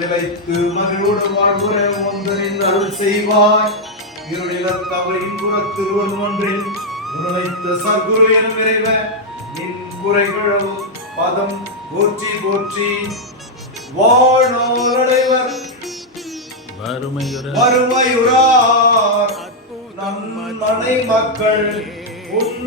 நிலைத்து மகிழோடு வாழ்வுற ஒன்றறிந்து அருள் செய்வாய். இருளிலத்தவரின் புறத்திருவன் ஒன்றில் உருளைத்த சர்க்குரு எனும் இறைவ நின் குறைகள் பதம் போற்றி போற்றி. வாழ்நோரடைவர் வறுமையுற வறுமையுறார். நன்மனை மக்கள் உன்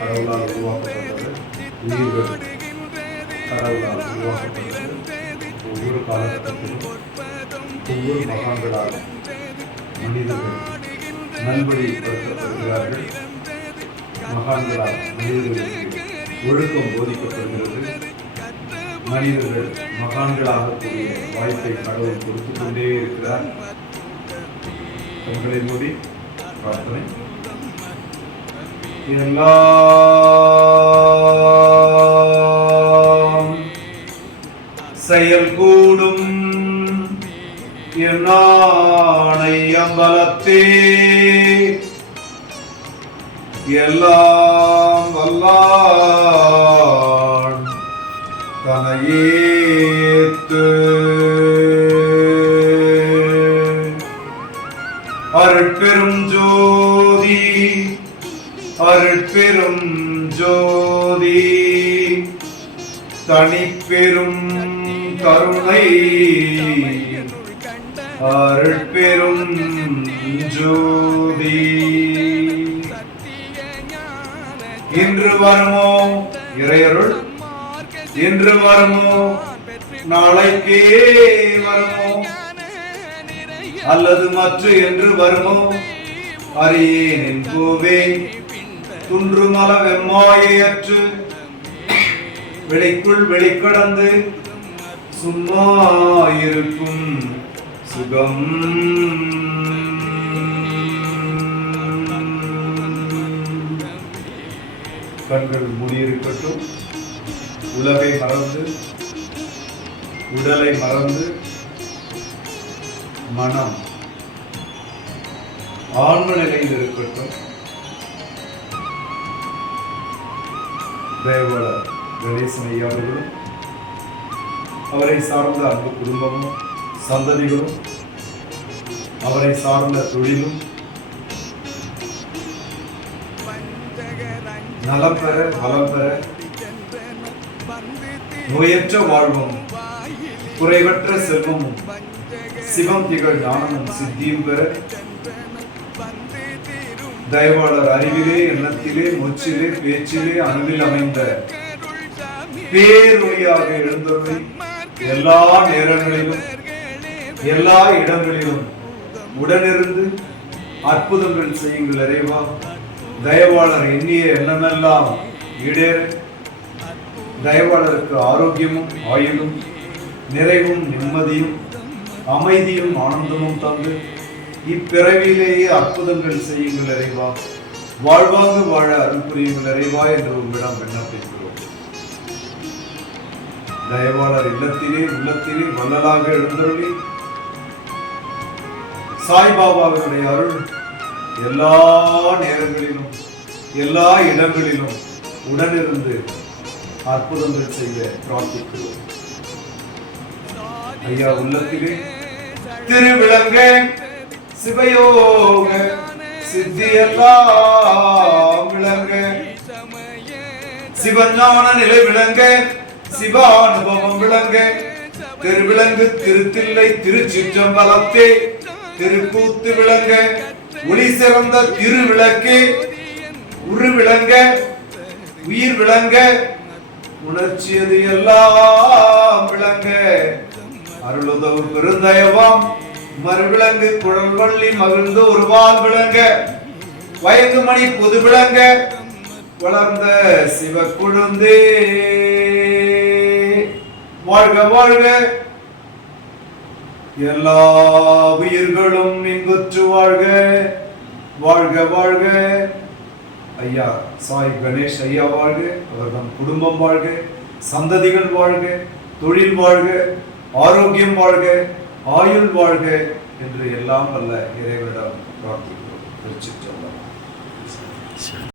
கடவுளால் உருவாக்கப்பட்டது உயிர்கள் கடவுளால் உருவாக்கப்பட்டது ஒவ்வொரு காலகட்டத்திலும் ஒவ்வொரு மகான்களால் மனிதர்கள் நல்வழிப்படுத்தப்படுகிறார்கள் மகான்களால் மனிதர்களுக்கு ஒழுக்கம் போதிக்கப்படுகிறது மனிதர்கள் மகான்களாகக்கூடிய வாய்ப்பை கடவுள் கொடுத்து கொண்டே இருக்கிறார். கண்களை மூடி பிரார்த்தனை. எல்லாம் செயல் கூடும் என்னானை அம்பலத்தே. எல்லாம் வல்லான் தனையேத்து. அருட்பெரும் ஜோதி அருட்பெரும் ஜோதி தனிப்பெரும் கருணை அருட்பெரும் ஜோதி. இன்று வருமோ இறையருள்? இன்று வருமோ? நாளைக்கே வருமோ? அல்லது மற்ற என்று வருமோ? அறியேன் கோவே குன்றுமல வெம்மாயற்று வெளிக்குள் வெளிக்கடந்து சும்மா இருக்கும் சுகம். கண்கள் மூடியிருக்கட்டும். உலகை மறந்து உடலை மறந்து மனம் ஆன்ம நிலையில் இருக்கட்டும். தேவலர் கணேசன் ஐயா அவர்களும் அவரை சார்ந்த அன்பு குடும்பமும் சந்ததிகளும் அவரை சார்ந்த தொழிலும் நலம் பெற வளம் பெற நோயற்ற வாழ்வும் குறைவற்ற செல்வமும் சிவம் திகழ் ஞானமும் சித்தியும் பெற தயவாளர் அறிவிலே எண்ணத்திலே மூச்சிலே பேச்சிலே அன்பில் அமைந்த பேரொழியாக எழுந்தொருளை எல்லா நேரங்களிலும் எல்லா இடங்களிலும் உடனிருந்து அற்புதங்கள் செய்யுங்கள் இறைவா. தயவாளர் எண்ணிய எண்ணமெல்லாம் ஈடேற. தயவாளருக்கு ஆரோக்கியமும் ஆயுளும் நிறைவும் நிம்மதியும் அமைதியும் ஆனந்தமும் தந்து இப்பிறவியிலேயே அற்புதங்கள் செய்யுங்கள் இறைவா வாழ்வாங்கு வாழ அருள் புரியுங்கள் இறைவா என்று உங்களிடம் விண்ணப்பிக்கிறோம். தயவாளர் இல்லத்திலே உள்ளத்திலே வள்ளலாக எழுந்தருளி சாய்பாபாவினுடைய அருள் எல்லா நேரங்களிலும் எல்லா இடங்களிலும் உடனிருந்து அற்புதங்கள் செய்ய பிரார்த்திக்கிறோம். ஐயா உள்ளத்திலே திருவிளங்க சிவயோக சித்தியெல்லாம் விளங்க. சிவஞான நிலை விளங்க. சிவானுபவம் விளங்க. திருவிளங்கு திருத்தில்லை திருச்சிற்றம்பலத்தே. திருக்கூத்து விளங்க. ஒளி சிறந்த திருவிளக்கு. உரு விளங்க. உயிர் விளங்க. உணர்ச்சியது எல்லாம் விளங்க. அருளுதவு பெருந்தயவாம். மறுவிலங்கு குழல் வள்ளி மகிழ்ந்து ஒருவால் விளங்க. வயங்கு மணி புது விளங்க. வளர்ந்த சிவ குழுந்தே வாழ்க வாழ்க. எல்லா உயிர்களும் இன்புற்று வாழ்க. வாழ்க வாழ்க. ஐயா சாய் கணேஷ் ஐயா வாழ்க. அவர்தம் குடும்பம் வாழ்க. சந்ததிகள் வாழ்க. தொழில் வாழ்க. ஆரோக்கியம் வாழ்க. ஆயுள் வாழ்க என்று எல்லாம் அல்ல இறைவிடம் பிரார்த்திக்கிறோம் திருச்சிற்றம்பலம்.